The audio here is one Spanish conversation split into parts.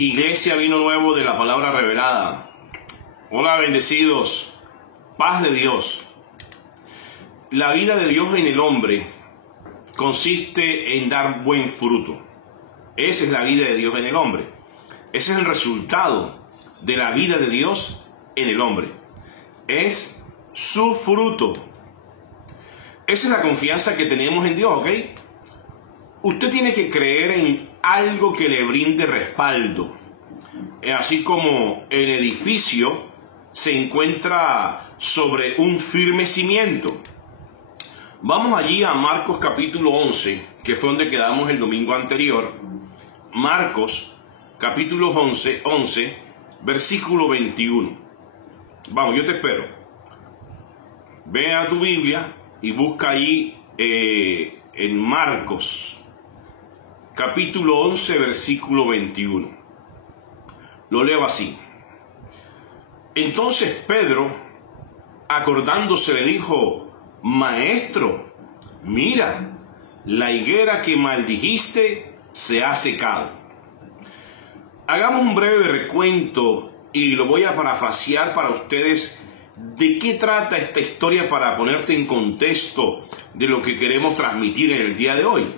Iglesia Vino Nuevo de la Palabra Revelada. Hola, bendecidos. Paz de Dios. La vida de Dios en el hombre consiste en dar buen fruto. Esa es la vida de Dios en el hombre. Ese es el resultado de la vida de Dios en el hombre. Es su fruto. Esa es la confianza que tenemos en Dios, ¿ok? Usted tiene que creer en algo que le brinde respaldo. Así como el edificio se encuentra sobre un firme cimiento. Vamos allí a Marcos capítulo 11, que fue donde quedamos el domingo anterior. Marcos capítulo 11, versículo 21. Vamos, yo te espero. Ve a tu Biblia y busca allí en Marcos capítulo 11, versículo 21. Lo leo así. Entonces Pedro, acordándose, le dijo: Maestro, mira, la higuera que maldijiste se ha secado. Hagamos un breve recuento y lo voy a parafrasear para ustedes. ¿De qué trata esta historia para ponerte en contexto de lo que queremos transmitir en el día de hoy?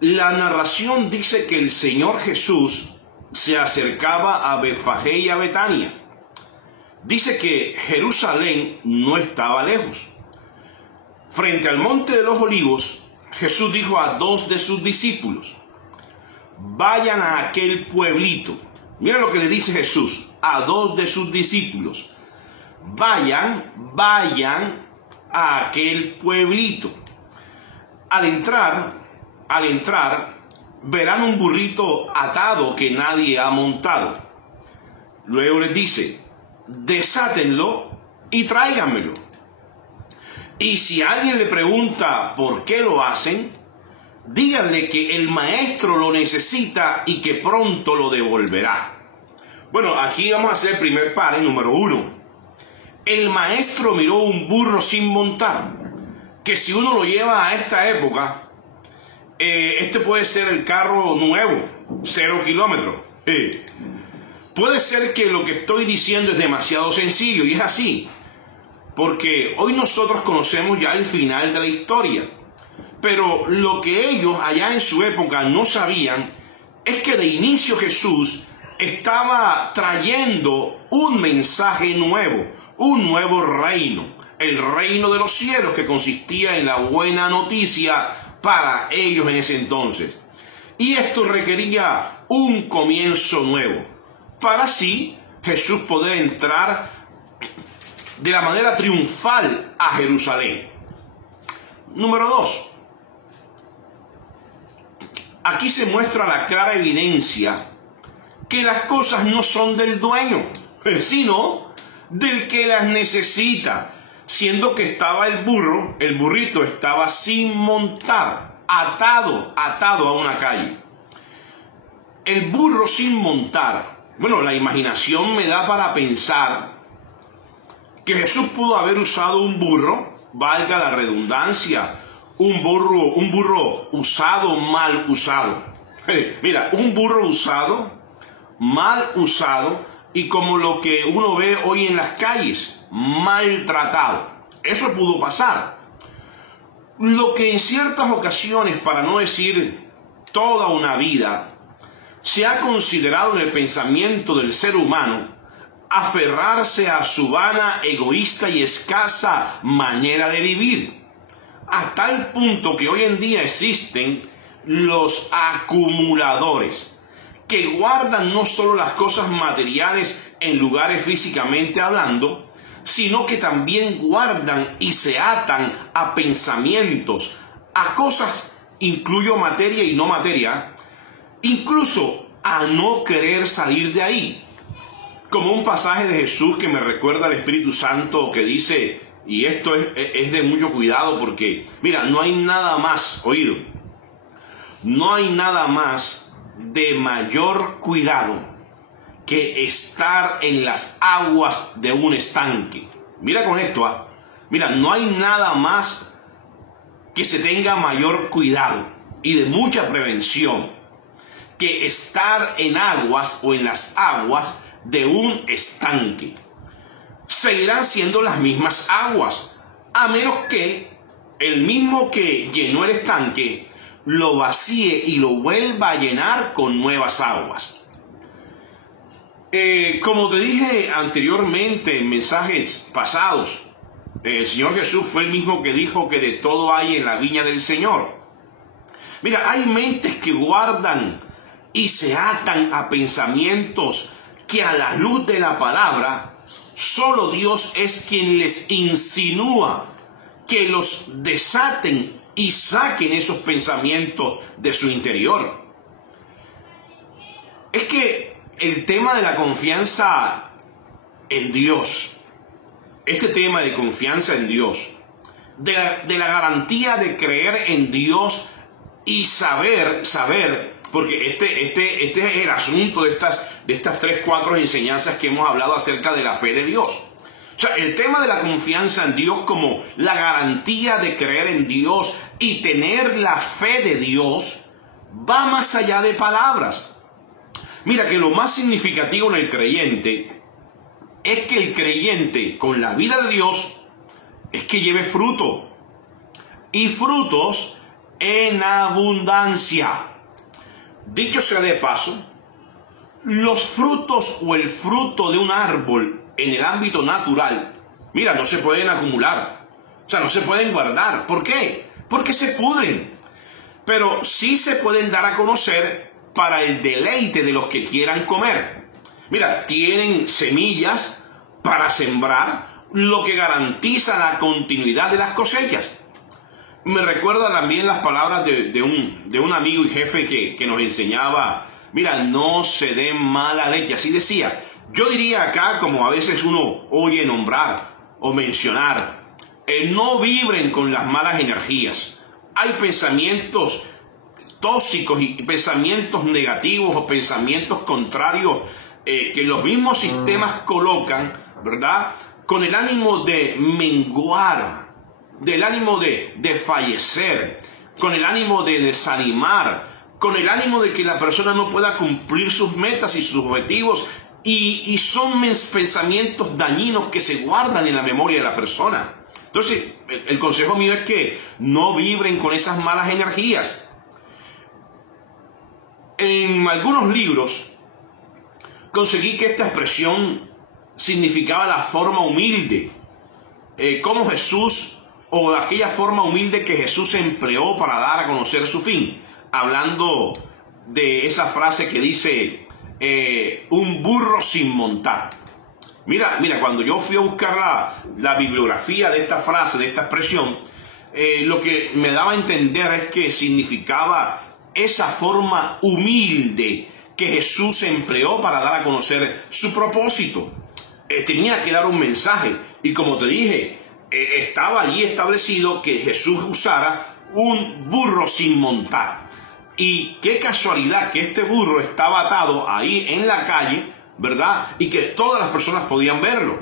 La narración dice que el Señor Jesús se acercaba a Betfagé y a Betania. Dice que Jerusalén no estaba lejos. Frente al monte de los Olivos, Jesús dijo a dos de sus discípulos: vayan a aquel pueblito. Mira lo que le dice Jesús a dos de sus discípulos: vayan a aquel pueblito. Al entrar, verán un burrito atado que nadie ha montado. Luego les dice: desátenlo y tráiganmelo. Y si alguien le pregunta por qué lo hacen, díganle que el maestro lo necesita y que pronto lo devolverá. Bueno, aquí vamos a hacer el primer par, número 1. El maestro miró un burro sin montar, que si uno lo lleva a esta época, este puede ser el carro nuevo, 0 kilómetros. Puede ser que lo que estoy diciendo es demasiado sencillo, y es así, porque hoy nosotros conocemos ya el final de la historia. Pero lo que ellos allá en su época no sabían es que de inicio Jesús estaba trayendo un mensaje nuevo, un nuevo reino, el reino de los cielos, que consistía en la buena noticia para ellos en ese entonces. Y esto requería un comienzo nuevo, para así Jesús poder entrar de la manera triunfal a Jerusalén. Número 2. Aquí se muestra la clara evidencia que las cosas no son del dueño, sino del que las necesita, siendo que estaba el burrito estaba sin montar, atado a una calle. El burro sin montar, bueno, la imaginación me da para pensar que Jesús pudo haber usado un burro, valga la redundancia, un burro usado, mal usado. Mira, un burro usado, mal usado, y como lo que uno ve hoy en las calles, maltratado. Eso pudo pasar. Lo que en ciertas ocasiones, para no decir toda una vida, se ha considerado en el pensamiento del ser humano aferrarse a su vana, egoísta y escasa manera de vivir, a tal punto que hoy en día existen los acumuladores, que guardan no solo las cosas materiales en lugares físicamente hablando, sino que también guardan y se atan a pensamientos, a cosas, incluyo materia y no materia, incluso a no querer salir de ahí. Como un pasaje de Jesús que me recuerda al Espíritu Santo, que dice, y esto es de mucho cuidado, porque mira, no hay nada más, oído, no hay nada más de mayor cuidado que estar en las aguas de un estanque. Mira con esto, mira, no hay nada más que se tenga mayor cuidado y de mucha prevención que estar en aguas o en las aguas de un estanque. Seguirán siendo las mismas aguas, a menos que el mismo que llenó el estanque lo vacíe y lo vuelva a llenar con nuevas aguas. Como te dije anteriormente en mensajes pasados, el Señor Jesús fue el mismo que dijo que de todo hay en la viña del Señor. Mira, hay mentes que guardan y se atan a pensamientos que a la luz de la palabra, solo Dios es quien les insinúa que los desaten y saquen esos pensamientos de su interior. Es que el tema de la confianza en Dios, este tema de confianza en Dios, de la garantía de creer en Dios y saber, porque este es el asunto de estas 3-4 enseñanzas que hemos hablado acerca de la fe de Dios. O sea, el tema de la confianza en Dios como la garantía de creer en Dios y tener la fe de Dios va más allá de palabras. Mira que lo más significativo en el creyente es que el creyente con la vida de Dios es que lleve fruto, y frutos en abundancia. Dicho sea de paso, los frutos o el fruto de un árbol en el ámbito natural, mira, no se pueden acumular, o sea, no se pueden guardar. ¿Por qué? Porque se pudren. Pero sí se pueden dar a conocer para el deleite de los que quieran comer. Mira, tienen semillas para sembrar, lo que garantiza la continuidad de las cosechas. Me recuerda también las palabras de un amigo y jefe que nos enseñaba, mira, no se den mala leche, así decía. Yo diría acá, como a veces uno oye nombrar o mencionar, no vibren con las malas energías. Hay pensamientos tóxicos y pensamientos negativos o pensamientos contrarios que los mismos sistemas colocan, ¿verdad?, con el ánimo de menguar, del ánimo de fallecer, con el ánimo de desanimar, con el ánimo de que la persona no pueda cumplir sus metas y sus objetivos, y son pensamientos dañinos que se guardan en la memoria de la persona. Entonces, el consejo mío es que no vibren con esas malas energías. En algunos libros conseguí que esta expresión significaba la forma humilde, como Jesús, o aquella forma humilde que Jesús empleó para dar a conocer su fin, hablando de esa frase que dice, un burro sin montar. Mira, cuando yo fui a buscar la bibliografía de esta frase, de esta expresión, lo que me daba a entender es que significaba esa forma humilde que Jesús empleó para dar a conocer su propósito. Tenía que dar un mensaje, y como te dije, estaba allí establecido que Jesús usara un burro sin montar. Y qué casualidad que este burro estaba atado ahí en la calle, ¿verdad? Y que todas las personas podían verlo.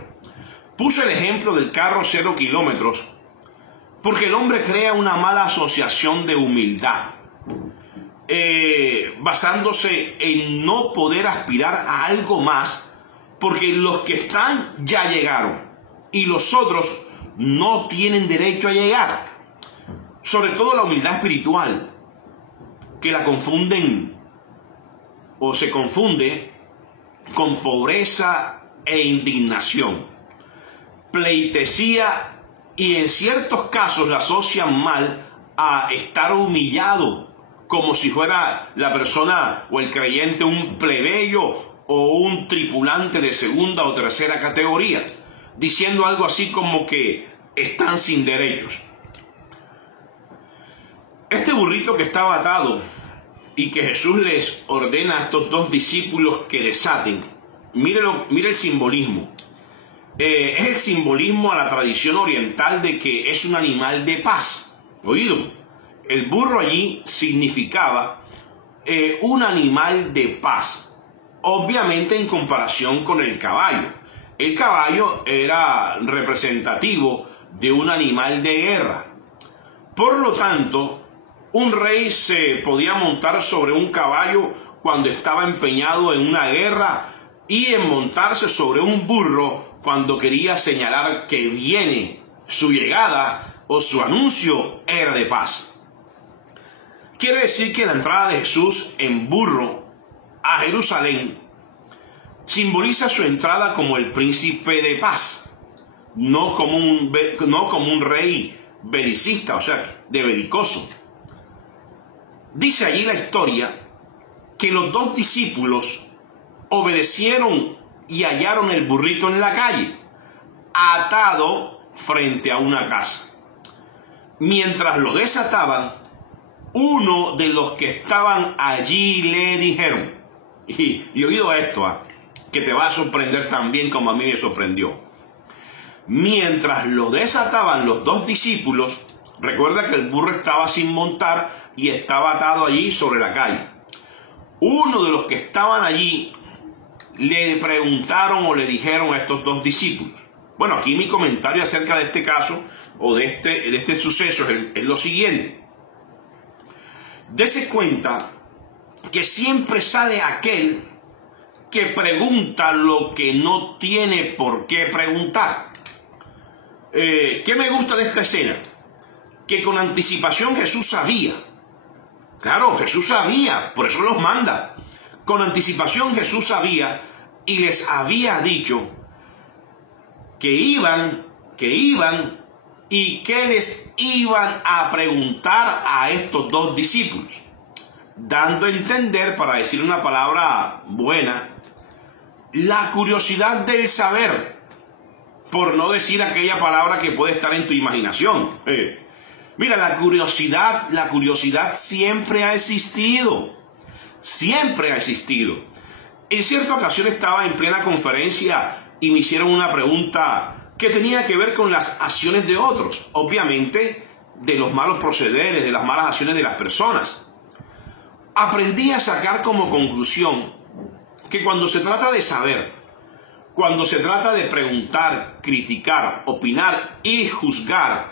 Puse el ejemplo del carro 0 kilómetros porque el hombre crea una mala asociación de humildad, basándose en no poder aspirar a algo más, porque los que están ya llegaron y los otros no tienen derecho a llegar. Sobre todo la humildad espiritual, que la confunden o se confunde con pobreza e indignación, pleitesía, y en ciertos casos la asocian mal a estar humillado, como si fuera la persona o el creyente un plebeyo o un tripulante de segunda o tercera categoría, diciendo algo así como que están sin derechos. Este burrito que estaba atado y que Jesús les ordena a estos dos discípulos que desaten, mire el simbolismo. Es el simbolismo a la tradición oriental de que es un animal de paz. Oído, el burro allí significaba un animal de paz, obviamente en comparación con el caballo. El caballo era representativo de un animal de guerra. Por lo tanto, un rey se podía montar sobre un caballo cuando estaba empeñado en una guerra y en montarse sobre un burro cuando quería señalar que viene su llegada o su anuncio era de paz. Quiere decir que la entrada de Jesús en burro a Jerusalén simboliza su entrada como el príncipe de paz, no como un rey belicista, o sea, de belicoso. Dice allí la historia que los dos discípulos obedecieron y hallaron el burrito en la calle, atado frente a una casa. Mientras lo desataban, uno de los que estaban allí le dijeron, y oído esto, que te va a sorprender también como a mí me sorprendió. Mientras lo desataban los dos discípulos, recuerda que el burro estaba sin montar y estaba atado allí sobre la calle. Uno de los que estaban allí le preguntaron o le dijeron a estos dos discípulos. Bueno, aquí mi comentario acerca de este caso o de este suceso es lo siguiente. Dese cuenta que siempre sale aquel que pregunta lo que no tiene por qué preguntar. ¿Qué me gusta de esta escena? Que con anticipación Jesús sabía. Claro, Jesús sabía, por eso los manda. Con anticipación Jesús sabía y les había dicho que iban y que les iban a preguntar a estos dos discípulos, dando a entender, para decir una palabra buena, la curiosidad del saber, por no decir aquella palabra que puede estar en tu imaginación. Mira, la curiosidad siempre ha existido. Siempre ha existido. En cierta ocasión estaba en plena conferencia y me hicieron una pregunta que tenía que ver con las acciones de otros. Obviamente, de los malos procederes, de las malas acciones de las personas. Aprendí a sacar como conclusión que cuando se trata de saber, cuando se trata de preguntar, criticar, opinar y juzgar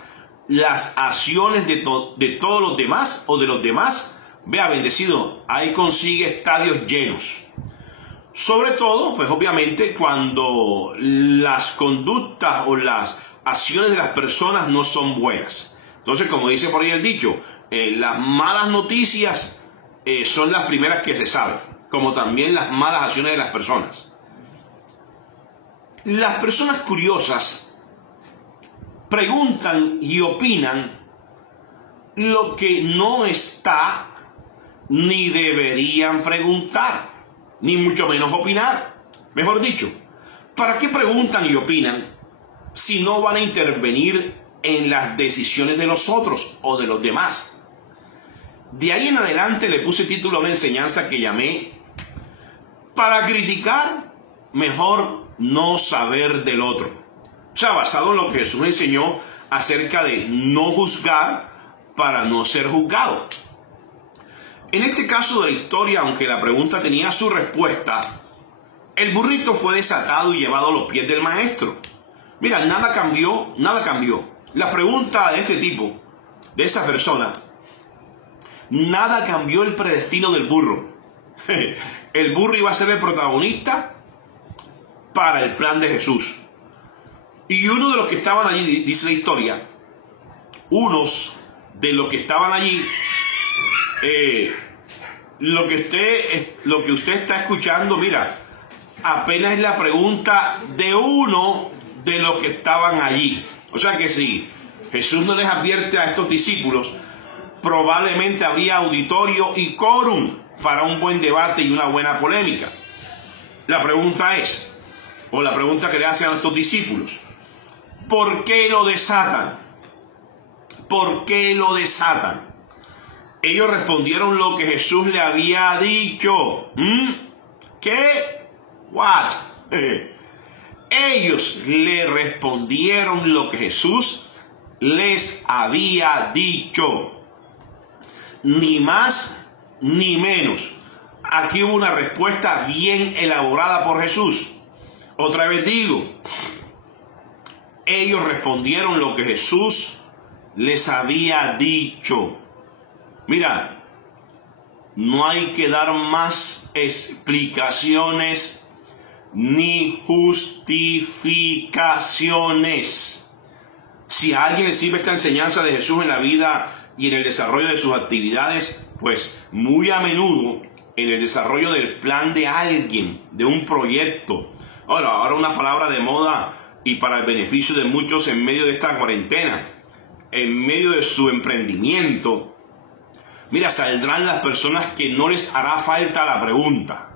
las acciones de todos los demás o de los demás, vea bendecido, ahí consigue estadios llenos. Sobre todo, pues obviamente cuando las conductas o las acciones de las personas no son buenas. Entonces, como dice por ahí el dicho, las malas noticias son las primeras que se saben, como también las malas acciones de las personas. Las personas curiosas preguntan y opinan lo que no está ni deberían preguntar, ni mucho menos opinar. Mejor dicho, ¿para qué preguntan y opinan si no van a intervenir en las decisiones de los otros o de los demás? De ahí en adelante le puse título a una enseñanza que llamé "Para criticar, mejor no saber del otro". O sea, basado en lo que Jesús enseñó acerca de no juzgar para no ser juzgado. En este caso de la historia, aunque la pregunta tenía su respuesta, el burrito fue desatado y llevado a los pies del maestro. Mira, nada cambió. La pregunta de este tipo, de esa persona, nada cambió el predestino del burro. El burro iba a ser el protagonista para el plan de Jesús. Y uno de los que estaban allí, dice la historia, unos de los que estaban allí, lo que usted está escuchando, mira, apenas es la pregunta de uno de los que estaban allí. O sea que si Jesús no les advierte a estos discípulos, probablemente habría auditorio y quórum para un buen debate y una buena polémica. La pregunta es, o la pregunta que le hacen a estos discípulos, ¿por qué lo desatan? ¿Por qué lo desatan? Ellos respondieron lo que Jesús le había dicho. ¿Qué? ¿What? Ellos le respondieron lo que Jesús les había dicho. Ni más ni menos. Aquí hubo una respuesta bien elaborada por Jesús. Otra vez digo, ellos respondieron lo que Jesús les había dicho. Mira, no hay que dar más explicaciones ni justificaciones. Si a alguien le sirve esta enseñanza de Jesús en la vida y en el desarrollo de sus actividades, pues muy a menudo en el desarrollo del plan de alguien, de un proyecto. Ahora una palabra de moda y para el beneficio de muchos en medio de esta cuarentena, en medio de su emprendimiento. Mira, saldrán las personas que no les hará falta la pregunta.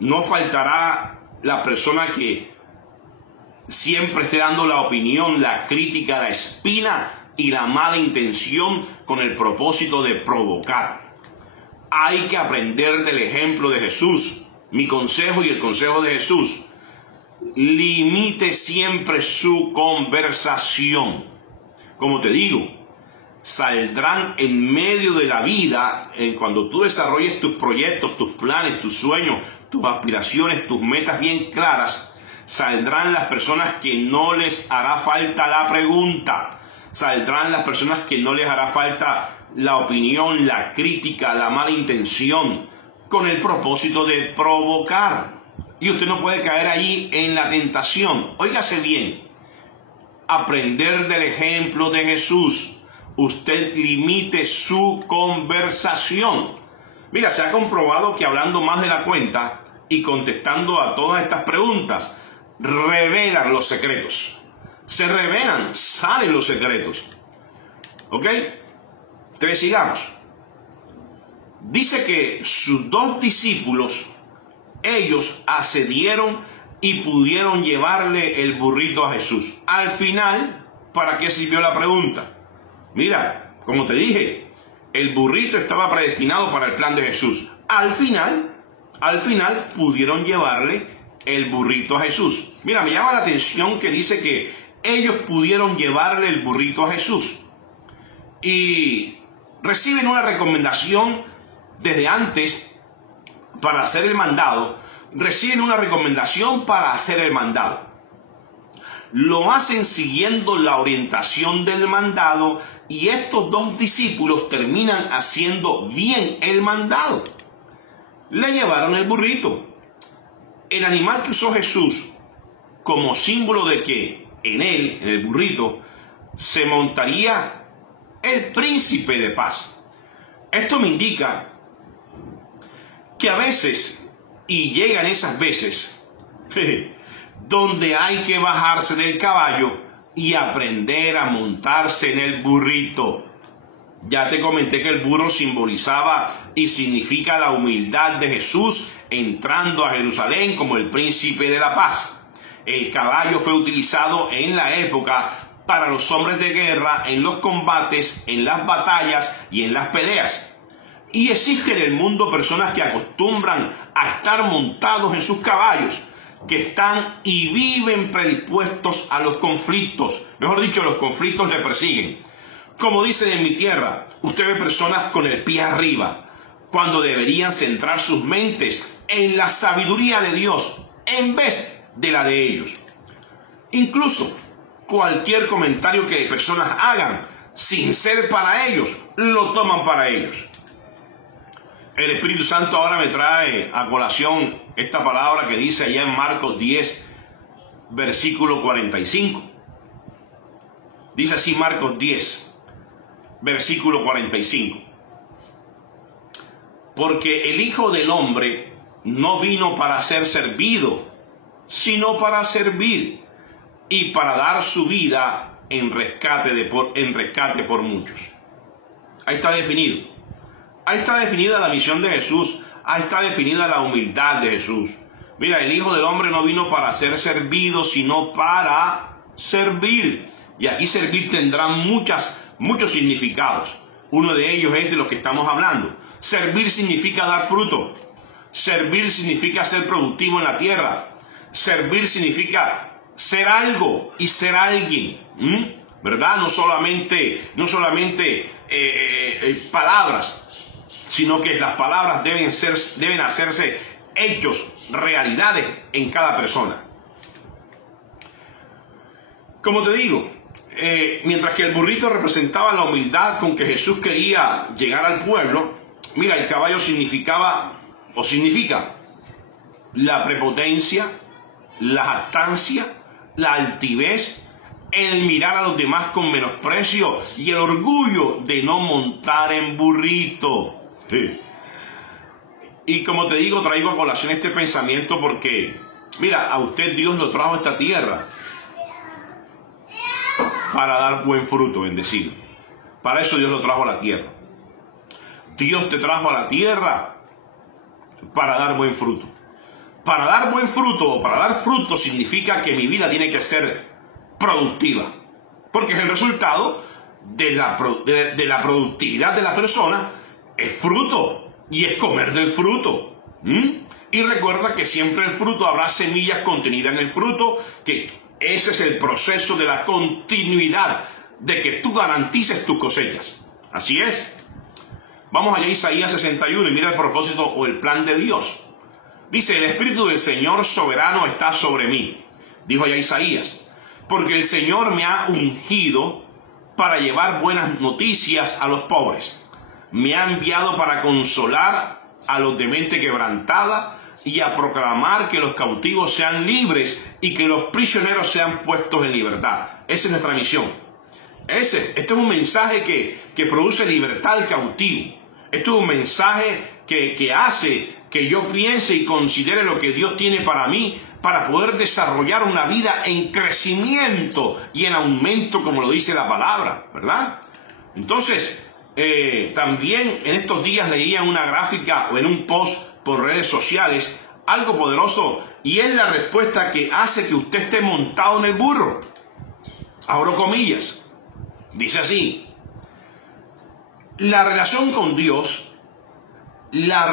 No faltará la persona que siempre esté dando la opinión, la crítica, la espina y la mala intención con el propósito de provocar. Hay que aprender del ejemplo de Jesús. Mi consejo y el consejo de Jesús: limite siempre su conversación. Como te digo, saldrán en medio de la vida, cuando tú desarrolles tus proyectos, tus planes, tus sueños, tus aspiraciones, tus metas bien claras, saldrán las personas que no les hará falta la pregunta. Saldrán las personas que no les hará falta la opinión, la crítica, la mala intención, con el propósito de provocar. Y usted no puede caer ahí en la tentación. Óigase bien, aprender del ejemplo de Jesús. Usted limite su conversación. Mira, se ha comprobado que hablando más de la cuenta y contestando a todas estas preguntas, revelan los secretos. Se revelan, salen los secretos. ¿Ok? Entonces sigamos. Dice que sus 2 discípulos, ellos accedieron y pudieron llevarle el burrito a Jesús. Al final, ¿para qué sirvió la pregunta? Mira, como te dije, el burrito estaba predestinado para el plan de Jesús. Al final pudieron llevarle el burrito a Jesús. Mira, me llama la atención que dice que ellos pudieron llevarle el burrito a Jesús. Y reciben una recomendación desde antes para hacer el mandado. Reciben una recomendación para hacer el mandado. Lo hacen siguiendo la orientación del mandado y estos 2 discípulos terminan haciendo bien el mandado. Le llevaron el burrito. El animal que usó Jesús como símbolo de que en él, en el burrito, se montaría el príncipe de paz. Esto me indica que a veces, y llegan esas veces, donde hay que bajarse del caballo y aprender a montarse en el burrito. Ya te comenté que el burro simbolizaba y significa la humildad de Jesús entrando a Jerusalén como el príncipe de la paz. El caballo fue utilizado en la época para los hombres de guerra en los combates, en las batallas y en las peleas. Y existen en el mundo personas que acostumbran a estar montados en sus caballos, que están y viven predispuestos a los conflictos. Mejor dicho, los conflictos le persiguen. Como dicen en mi tierra, usted ve personas con el pie arriba, cuando deberían centrar sus mentes en la sabiduría de Dios en vez de la de ellos. Incluso cualquier comentario que personas hagan sin ser para ellos, lo toman para ellos. El Espíritu Santo ahora me trae a colación esta palabra que dice allá en Marcos 10, versículo 45. Dice así Marcos 10, versículo 45. Porque el Hijo del Hombre no vino para ser servido, sino para servir y para dar su vida en rescate por muchos. Ahí está definido. Ahí está definida la misión de Jesús. Ahí está definida la humildad de Jesús. Mira, el Hijo del Hombre no vino para ser servido, sino para servir. Y aquí servir tendrá muchos significados. Uno de ellos es de lo que estamos hablando. Servir significa dar fruto. Servir significa ser productivo en la tierra. Servir significa ser algo y ser alguien. ¿Verdad? No solamente palabras, sino que las palabras deben hacerse hechos, realidades en cada persona. Como te digo, mientras que el burrito representaba la humildad con que Jesús quería llegar al pueblo, Mira, el caballo significaba o significa la prepotencia, la jactancia, la altivez, el mirar a los demás con menosprecio y el orgullo de no montar en burrito. Sí. Y como te digo, traigo a colación este pensamiento porque, mira, a usted Dios lo trajo a esta tierra para dar buen fruto, bendecido. Para eso Dios lo trajo a la tierra. Dios te trajo a la tierra para dar buen fruto. Para dar buen fruto o para dar fruto significa que mi vida tiene que ser productiva. Porque es el resultado de la productividad de la persona, es fruto y es comer del fruto. Y recuerda que siempre el fruto habrá semillas contenidas en el fruto, que ese es el proceso de la continuidad, de que tú garantices tus cosechas. Así es. Vamos allá a Isaías 61 y mira el propósito o el plan de Dios. Dice, el Espíritu del Señor soberano está sobre mí, dijo allá Isaías, porque el Señor me ha ungido para llevar buenas noticias a los pobres. Me ha enviado para consolar a los de mente quebrantada y a proclamar que los cautivos sean libres y que los prisioneros sean puestos en libertad. Esa es nuestra misión. Este es un mensaje que produce libertad al cautivo. Este es un mensaje que hace que yo piense y considere lo que Dios tiene para mí, para poder desarrollar una vida en crecimiento y en aumento, como lo dice la palabra, ¿verdad? Entonces, también en estos días leía una gráfica o en un post por redes sociales algo poderoso, y es la respuesta que hace que usted esté montado en el burro. Abro comillas. Dice así: la relación con Dios es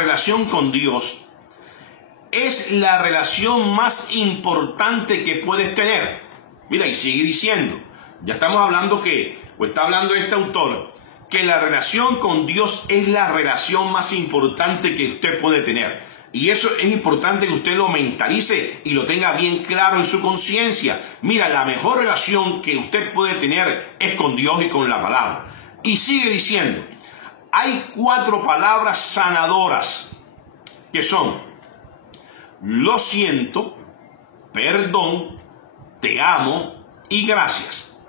la relación más importante que puedes tener. Mira, y sigue diciendo, ya estamos hablando está hablando este autor, que la relación con Dios es la relación más importante que usted puede tener. Y eso es importante que usted lo mentalice y lo tenga bien claro en su conciencia. Mira, la mejor relación que usted puede tener es con Dios y con la palabra. Y sigue diciendo, hay 4 palabras sanadoras que son: lo siento, perdón, te amo y gracias.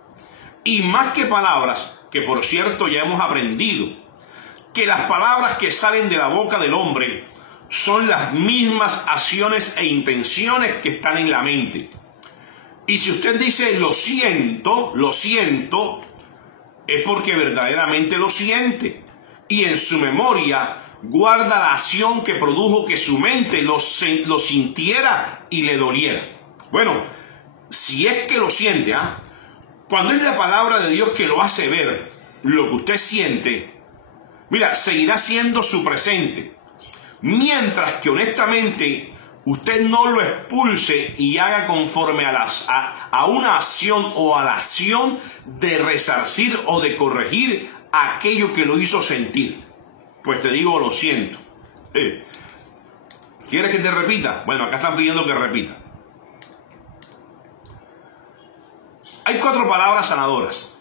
Y más que palabras, que por cierto ya hemos aprendido, que las palabras que salen de la boca del hombre son las mismas acciones e intenciones que están en la mente. Y si usted dice lo siento, es porque verdaderamente lo siente. Y en su memoria guarda la acción que produjo que su mente lo sintiera y le doliera. Bueno, si es que lo siente, cuando es la palabra de Dios que lo hace ver, lo que usted siente, mira, seguirá siendo su presente. Mientras que honestamente usted no lo expulse y haga conforme a una acción o a la acción de resarcir o de corregir aquello que lo hizo sentir. Pues te digo, lo siento. ¿Quieres que te repita? Bueno, acá están pidiendo que repita. Hay 4 palabras sanadoras.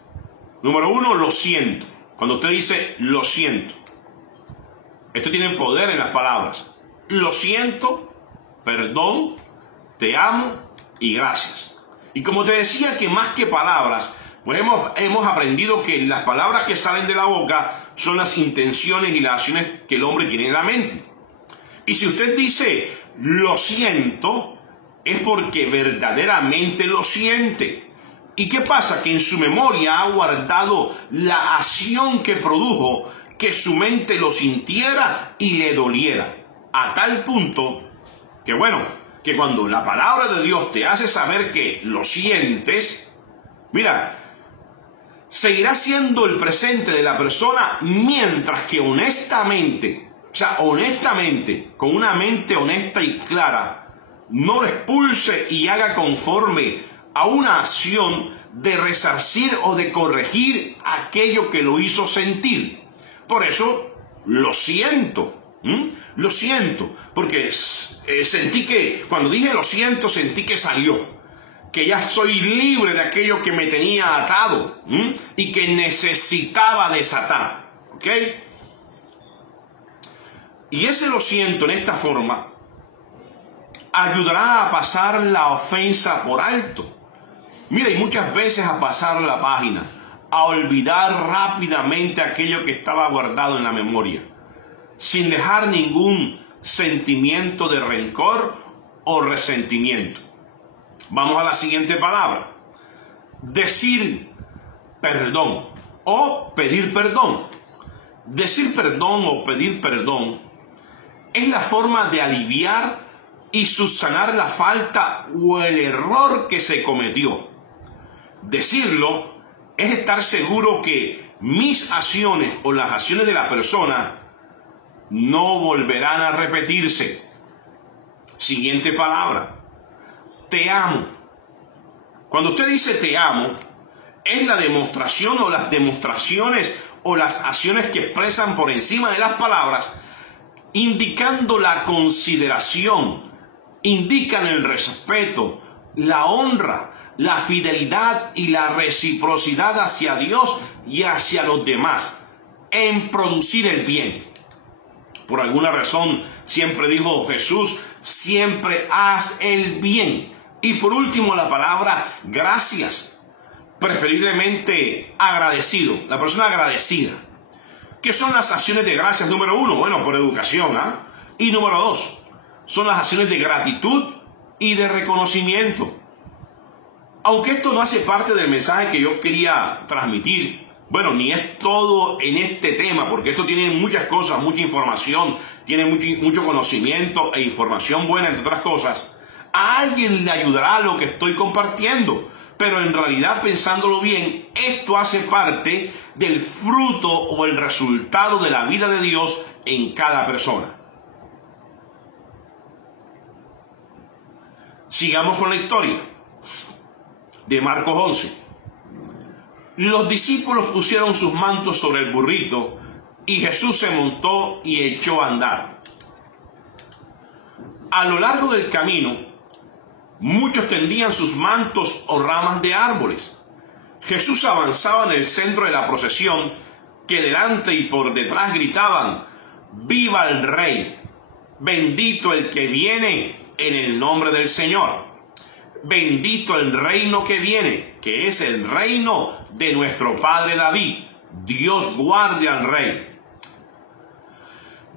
Número 1, lo siento. Cuando usted dice lo siento, esto tiene poder en las palabras. Lo siento, perdón, te amo y gracias. Y como te decía, que más que palabras, pues hemos aprendido que las palabras que salen de la boca son las intenciones y las acciones que el hombre tiene en la mente. Y si usted dice lo siento, es porque verdaderamente lo siente. ¿Y qué pasa? Que en su memoria ha guardado la acción que produjo que su mente lo sintiera y le doliera. A tal punto que, que cuando la palabra de Dios te hace saber que lo sientes, mira, seguirá siendo el presente de la persona mientras que honestamente, con una mente honesta y clara, no lo expulse y haga conforme a una acción de resarcir o de corregir aquello que lo hizo sentir. Por eso, lo siento. Lo siento, porque sentí que, cuando dije lo siento, sentí que salió, que ya soy libre de aquello que me tenía atado y que necesitaba desatar. ¿Ok? Y ese lo siento en esta forma ayudará a pasar la ofensa por alto. Mira, y muchas veces a pasar la página, a olvidar rápidamente aquello que estaba guardado en la memoria, sin dejar ningún sentimiento de rencor o resentimiento. Vamos a la siguiente palabra. Decir perdón o pedir perdón. Decir perdón o pedir perdón es la forma de aliviar y subsanar la falta o el error que se cometió. Decirlo es estar seguro que mis acciones o las acciones de la persona no volverán a repetirse. Siguiente palabra. Te amo. Cuando usted dice te amo, es la demostración o las demostraciones o las acciones que expresan por encima de las palabras, indicando la consideración, indican el respeto, la honra, la fidelidad y la reciprocidad hacia Dios y hacia los demás, en producir el bien. Por alguna razón, siempre dijo Jesús, siempre haz el bien. Y por último, la palabra gracias. Preferiblemente agradecido, la persona agradecida. ¿Qué son las acciones de gracias? Número 1, bueno, por educación, Y número 2, son las acciones de gratitud y de reconocimiento. Aunque esto no hace parte del mensaje que yo quería transmitir, bueno, ni es todo en este tema, porque esto tiene muchas cosas, mucha información, tiene mucho conocimiento e información buena, entre otras cosas. A alguien le ayudará lo que estoy compartiendo, pero en realidad, pensándolo bien, esto hace parte del fruto o el resultado de la vida de Dios en cada persona. Sigamos con la historia de Marcos 11. Los discípulos pusieron sus mantos sobre el burrito y Jesús se montó y echó a andar. A lo largo del camino, muchos tendían sus mantos o ramas de árboles. Jesús avanzaba en el centro de la procesión, que delante y por detrás gritaban: ¡Viva el Rey! Bendito el que viene en el nombre del Señor. Bendito el reino que viene, que es el reino de nuestro padre David. Dios guarde al Rey.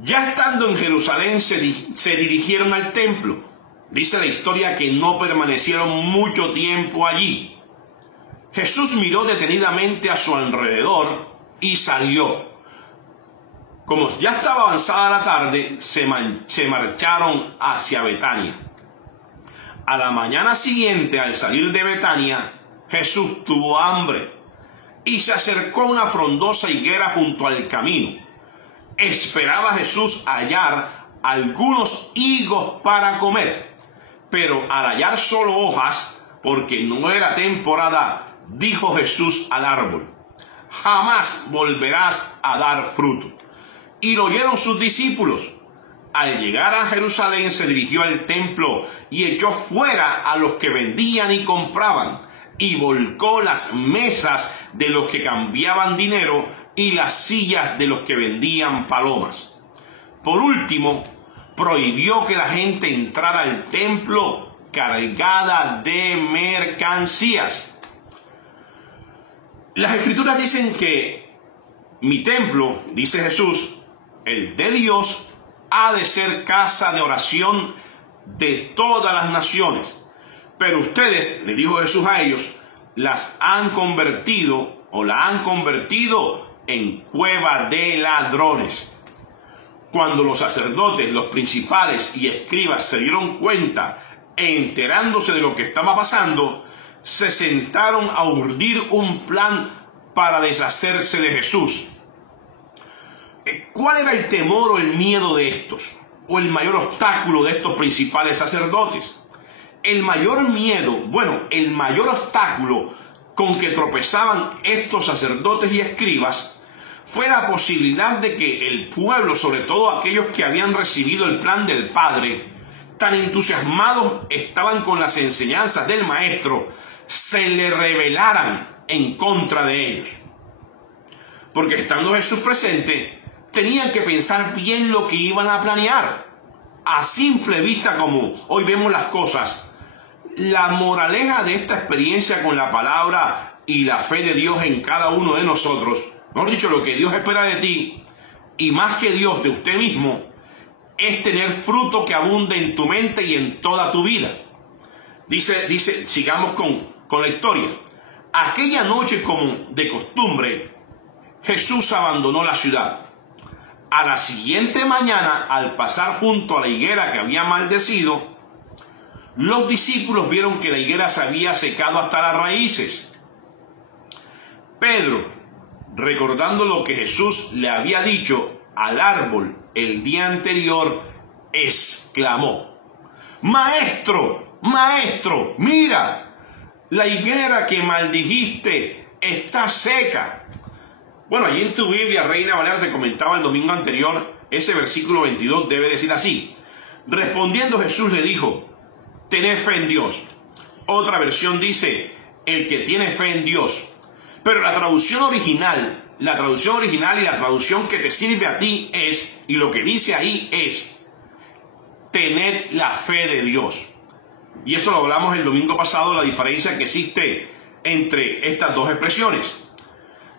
Ya estando en Jerusalén, se dirigieron al templo. Dice la historia que no permanecieron mucho tiempo allí. Jesús miró detenidamente a su alrededor y salió. Como ya estaba avanzada la tarde, se marcharon hacia Betania. A la mañana siguiente, al salir de Betania, Jesús tuvo hambre y se acercó a una frondosa higuera junto al camino. Esperaba Jesús hallar algunos higos para comer. Pero al hallar solo hojas, porque no era temporada, dijo Jesús al árbol: jamás volverás a dar fruto. Y lo oyeron sus discípulos. Al llegar a Jerusalén, se dirigió al templo y echó fuera a los que vendían y compraban, y volcó las mesas de los que cambiaban dinero y las sillas de los que vendían palomas. Por último, prohibió que la gente entrara al templo cargada de mercancías. Las escrituras dicen que mi templo, dice Jesús, el de Dios, ha de ser casa de oración de todas las naciones. Pero ustedes, le dijo Jesús a ellos, las han convertido o la han convertido en cueva de ladrones. Cuando los sacerdotes, los principales y escribas se dieron cuenta, enterándose de lo que estaba pasando, se sentaron a urdir un plan para deshacerse de Jesús. ¿Cuál era el temor o el miedo de estos? ¿O el mayor obstáculo de estos principales sacerdotes? El mayor miedo, el mayor obstáculo con que tropezaban estos sacerdotes y escribas fue la posibilidad de que el pueblo, sobre todo aquellos que habían recibido el plan del Padre, tan entusiasmados estaban con las enseñanzas del Maestro, se le rebelaran en contra de ellos. Porque estando Jesús presente, tenían que pensar bien lo que iban a planear. A simple vista, como hoy vemos las cosas, la moraleja de esta experiencia con la palabra y la fe de Dios en cada uno de nosotros, mejor dicho, lo que Dios espera de ti, y más que Dios de usted mismo, es tener fruto que abunde en tu mente y en toda tu vida. Dice, sigamos con la historia. Aquella noche, como de costumbre, Jesús abandonó la ciudad. A la siguiente mañana, al pasar junto a la higuera que había maldecido, los discípulos vieron que la higuera se había secado hasta las raíces. Pedro, recordando lo que Jesús le había dicho al árbol el día anterior, exclamó: Maestro, maestro, mira, la higuera que maldijiste está seca. Bueno, allí en tu Biblia, Reina Valera, te comentaba el domingo anterior, ese versículo 22 debe decir así: respondiendo Jesús le dijo, tened fe en Dios. Otra versión dice, el que tiene fe en Dios. Pero la traducción original y la traducción que te sirve a ti es, y lo que dice ahí es, tened la fe de Dios. Y eso lo hablamos el domingo pasado, la diferencia que existe entre estas dos expresiones.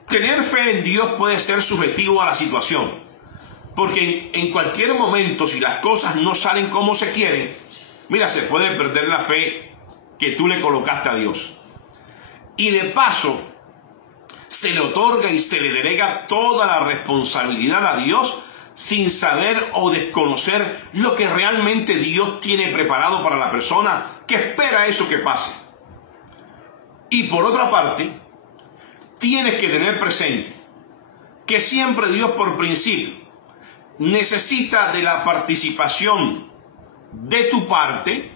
Tener fe en Dios puede ser subjetivo a la situación, porque en cualquier momento, si las cosas no salen como se quieren, mira, se puede perder la fe que tú le colocaste a Dios. Y de paso, se le otorga y se le delega toda la responsabilidad a Dios sin saber o desconocer lo que realmente Dios tiene preparado para la persona que espera eso que pase. Y por otra parte, tienes que tener presente que siempre Dios, por principio, necesita de la participación de tu parte,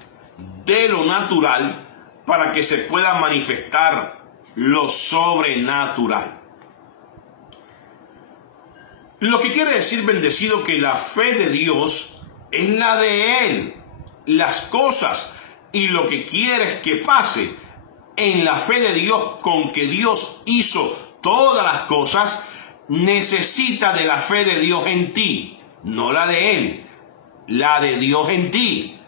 de lo natural, para que se pueda manifestar lo sobrenatural. Lo que quiere decir, bendecido, que la fe de Dios es la de Él. Las cosas y lo que quieres que pase en la fe de Dios, con que Dios hizo todas las cosas, necesita de la fe de Dios en ti, no la de Él, la de Dios en ti.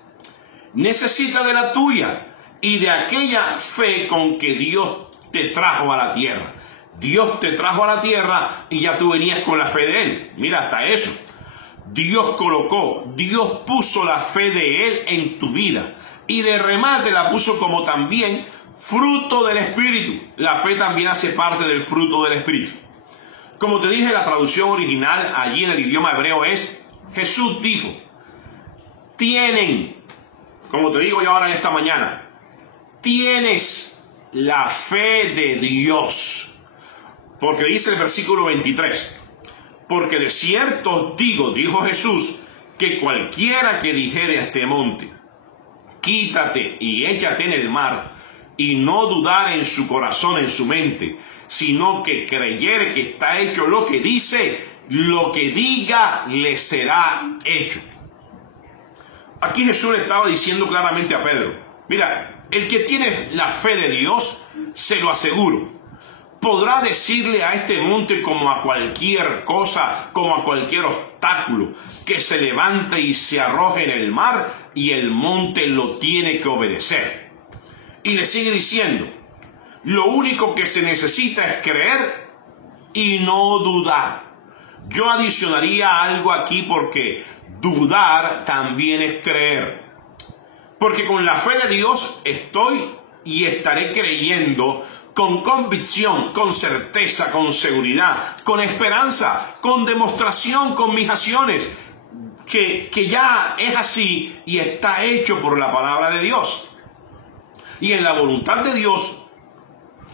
Necesita de la tuya y de aquella fe con que Dios te trajo a la tierra. Dios te trajo a la tierra y ya tú venías con la fe de Él. Mira, hasta eso. Dios puso la fe de Él en tu vida. Y de remate la puso como también fruto del Espíritu. La fe también hace parte del fruto del Espíritu. Como te dije, la traducción original allí en el idioma hebreo es: Jesús dijo, tienen, como te digo yo ahora en esta mañana, tienes la fe de Dios. Porque dice el versículo 23, porque de cierto os digo, dijo Jesús, que cualquiera que dijere a este monte, quítate y échate en el mar, y no dudar en su corazón, en su mente, sino que creyere que está hecho lo que dice, lo que diga le será hecho. Aquí Jesús le estaba diciendo claramente a Pedro, mira, el que tiene la fe de Dios, se lo aseguro, podrá decirle a este monte, como a cualquier cosa, como a cualquier obstáculo, que se levante y se arroje en el mar, y el monte lo tiene que obedecer. Y le sigue diciendo, lo único que se necesita es creer y no dudar. Yo adicionaría algo aquí, porque dudar también es creer. Porque con la fe de Dios estoy y estaré creyendo con convicción, con certeza, con seguridad, con esperanza, con demostración, con mis acciones, que ya es así y está hecho por la palabra de Dios. Y en la voluntad de Dios,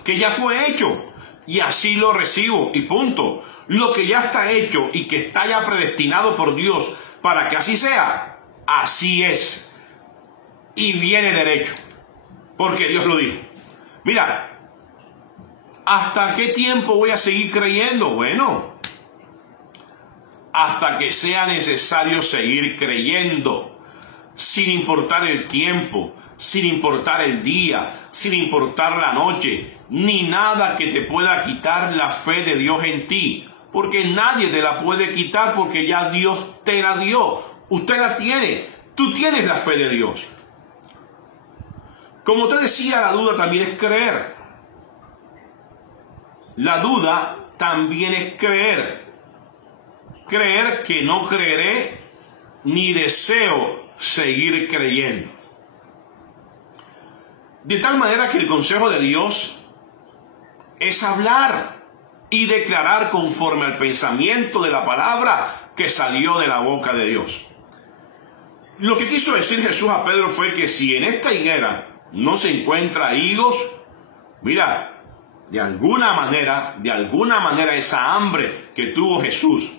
que ya fue hecho, y así lo recibo, y punto. Lo que ya está hecho y que está ya predestinado por Dios para que así sea, así es. Y viene derecho, porque Dios lo dijo. Mira, ¿hasta qué tiempo voy a seguir creyendo? Bueno, hasta que sea necesario seguir creyendo, sin importar el tiempo, sin importar el día, sin importar la noche, ni nada que te pueda quitar la fe de Dios en ti. porque nadie te la puede quitar, porque ya Dios te la dio. Usted la tiene. Tú tienes la fe de Dios. Como te decía, la duda también es creer. La duda también es creer. Creer que no creeré, ni deseo seguir creyendo. De tal manera que el consejo de Dios es hablar y declarar conforme al pensamiento de la palabra que salió de la boca de Dios. Lo que quiso decir Jesús a Pedro fue que si en esta higuera no se encuentra higos, mira, de alguna manera esa hambre que tuvo Jesús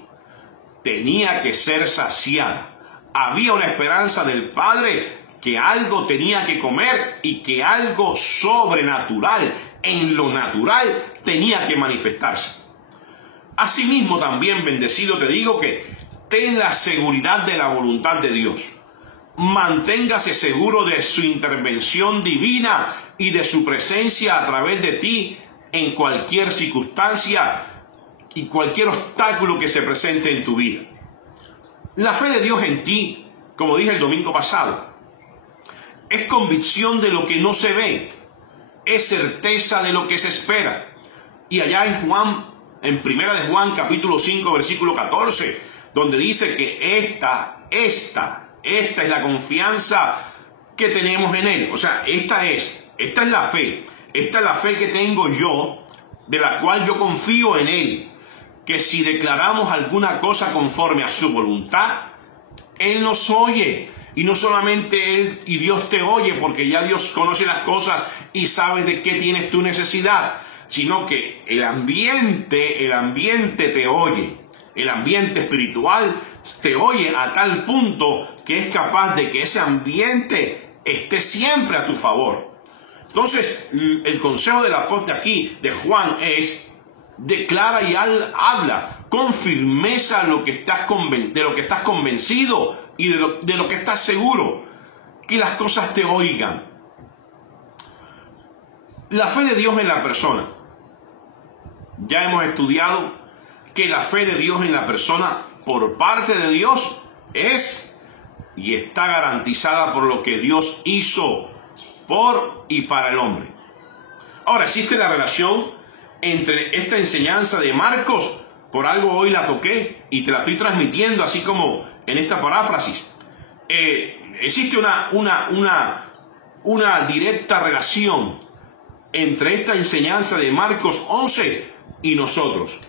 tenía que ser saciada. Había una esperanza del Padre que algo tenía que comer y que algo sobrenatural, en lo natural, tenía que manifestarse. Asimismo también, bendecido, te digo que ten la seguridad de la voluntad de Dios. Manténgase seguro de su intervención divina y de su presencia a través de ti en cualquier circunstancia y cualquier obstáculo que se presente en tu vida. La fe de Dios en ti, como dije el domingo pasado, es convicción de lo que no se ve, es certeza de lo que se espera. Y allá en Primera de Juan, capítulo 5, versículo 14, donde dice que esta es la confianza que tenemos en Él. O sea, esta es la fe. Esta es la fe que tengo yo, de la cual yo confío en Él. Que si declaramos alguna cosa conforme a su voluntad, Él nos oye. Y no solamente Él y Dios te oye, porque ya Dios conoce las cosas y sabe de qué tienes tu necesidad, sino que el ambiente te oye. El ambiente espiritual te oye a tal punto que es capaz de que ese ambiente esté siempre a tu favor. Entonces, el consejo del apóstol aquí, de Juan, es: declara y habla con firmeza de lo que estás convencido y de lo que estás seguro, que las cosas te oigan. La fe de Dios en la persona. Ya hemos estudiado que la fe de Dios en la persona por parte de Dios es y está garantizada por lo que Dios hizo por y para el hombre. Ahora, existe la relación entre esta enseñanza de Marcos, por algo hoy la toqué y te la estoy transmitiendo así como en esta paráfrasis. Existe una directa relación entre esta enseñanza de Marcos 11 y nosotros.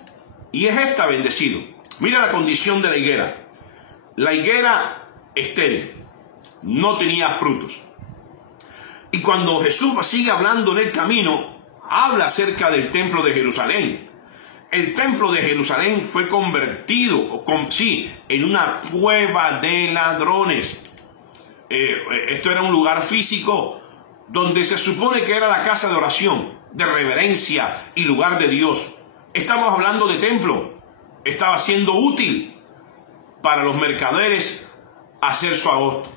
Y es esta, bendecido. Mira la condición de la higuera. La higuera estéril, no tenía frutos. Y cuando Jesús sigue hablando en el camino, habla acerca del templo de Jerusalén. El templo de Jerusalén fue convertido, en una cueva de ladrones. Esto era un lugar físico donde se supone que era la casa de oración, de reverencia y lugar de Dios. Estamos hablando de templo. Estaba siendo útil para los mercaderes hacer su agosto.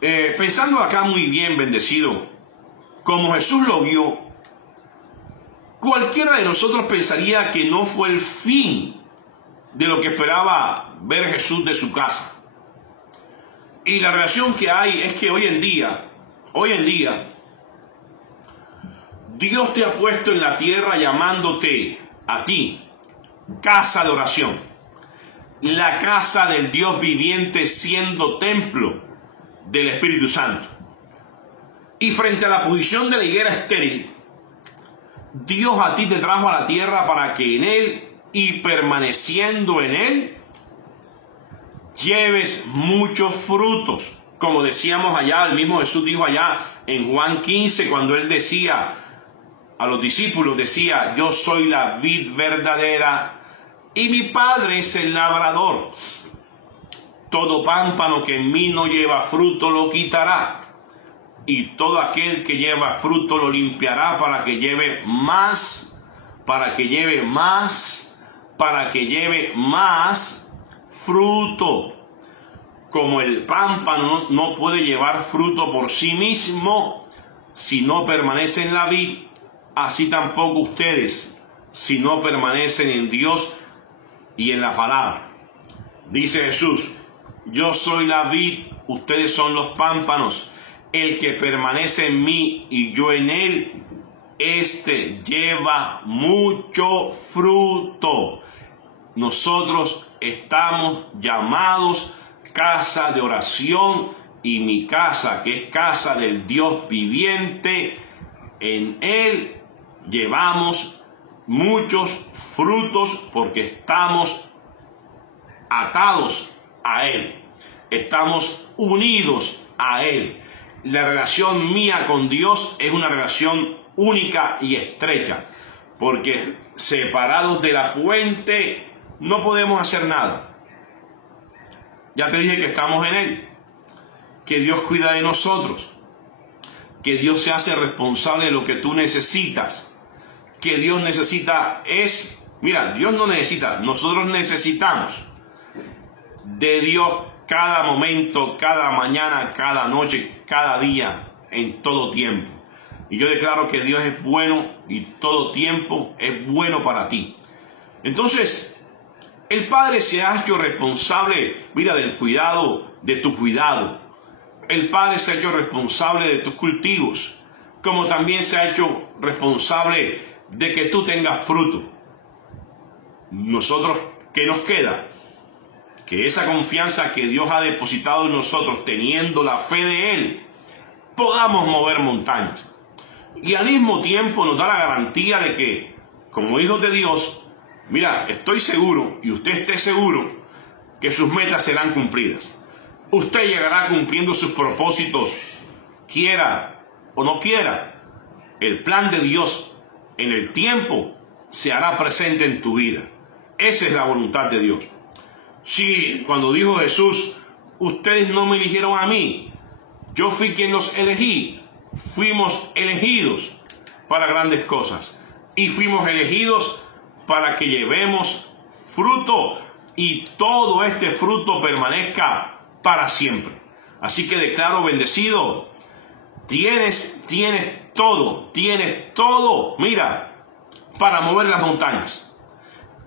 Pensando acá muy bien, bendecido, como Jesús lo vio, cualquiera de nosotros pensaría que no fue el fin de lo que esperaba ver Jesús de su casa. Y la relación que hay es que hoy en día, Dios te ha puesto en la tierra llamándote a ti casa de oración, la casa del Dios viviente, siendo templo del Espíritu Santo. Y frente a la posición de la higuera estéril, Dios a ti te trajo a la tierra para que en Él y permaneciendo en Él lleves muchos frutos. Como decíamos allá, el mismo Jesús dijo allá en Juan 15, cuando Él decía a los discípulos, decía: yo soy la vid verdadera y mi Padre es el labrador. Todo pámpano que en mí no lleva fruto lo quitará, y todo aquel que lleva fruto lo limpiará para que lleve más, fruto. Como el pámpano no puede llevar fruto por sí mismo si no permanece en la vid, así tampoco ustedes si no permanecen en Dios y en la palabra. Dice Jesús: yo soy la vid, ustedes son los pámpanos. El que permanece en mí y yo en él, este lleva mucho fruto. Nosotros estamos llamados casa de oración, y mi casa, que es casa del Dios viviente, en él llevamos muchos frutos porque estamos atados a él, estamos unidos a él. La relación mía con Dios es una relación única y estrecha, porque separados de la fuente no podemos hacer nada. Ya te dije que estamos en él, que Dios cuida de nosotros, que Dios se hace responsable de lo que tú necesitas, que Dios necesita mira, Dios no necesita, nosotros necesitamos de Dios cada momento, cada mañana, cada noche, cada día, en todo tiempo. Y yo declaro que Dios es bueno y todo tiempo es bueno para ti. Entonces, el Padre se ha hecho responsable, mira, del cuidado, de tu cuidado. El Padre se ha hecho responsable de tus cultivos, como también se ha hecho responsable de que tú tengas fruto. Nosotros, ¿qué nos queda? Que esa confianza que Dios ha depositado en nosotros, teniendo la fe de Él, podamos mover montañas. Y al mismo tiempo nos da la garantía de que, como hijos de Dios, mira, estoy seguro, y usted esté seguro, que sus metas serán cumplidas. Usted llegará cumpliendo sus propósitos, quiera o no quiera. El plan de Dios en el tiempo se hará presente en tu vida. Esa es la voluntad de Dios. Sí, cuando dijo Jesús: ustedes no me eligieron a mí, yo fui quien los elegí. Fuimos elegidos para grandes cosas y fuimos elegidos para que llevemos fruto y todo este fruto permanezca para siempre. Así que declaro bendecido. Tienes todo, mira, para mover las montañas.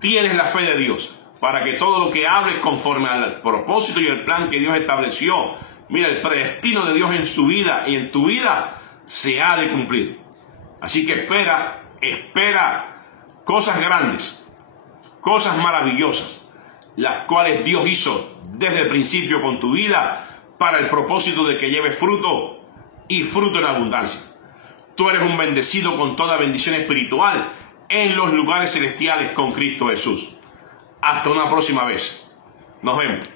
Tienes la fe de Dios para que todo lo que hables conforme al propósito y el plan que Dios estableció, mira, el predestino de Dios en su vida y en tu vida se ha de cumplir. Así que espera cosas grandes, cosas maravillosas, las cuales Dios hizo desde el principio con tu vida para el propósito de que lleves fruto y fruto en abundancia. Tú eres un bendecido con toda bendición espiritual en los lugares celestiales con Cristo Jesús. Hasta una próxima vez. Nos vemos.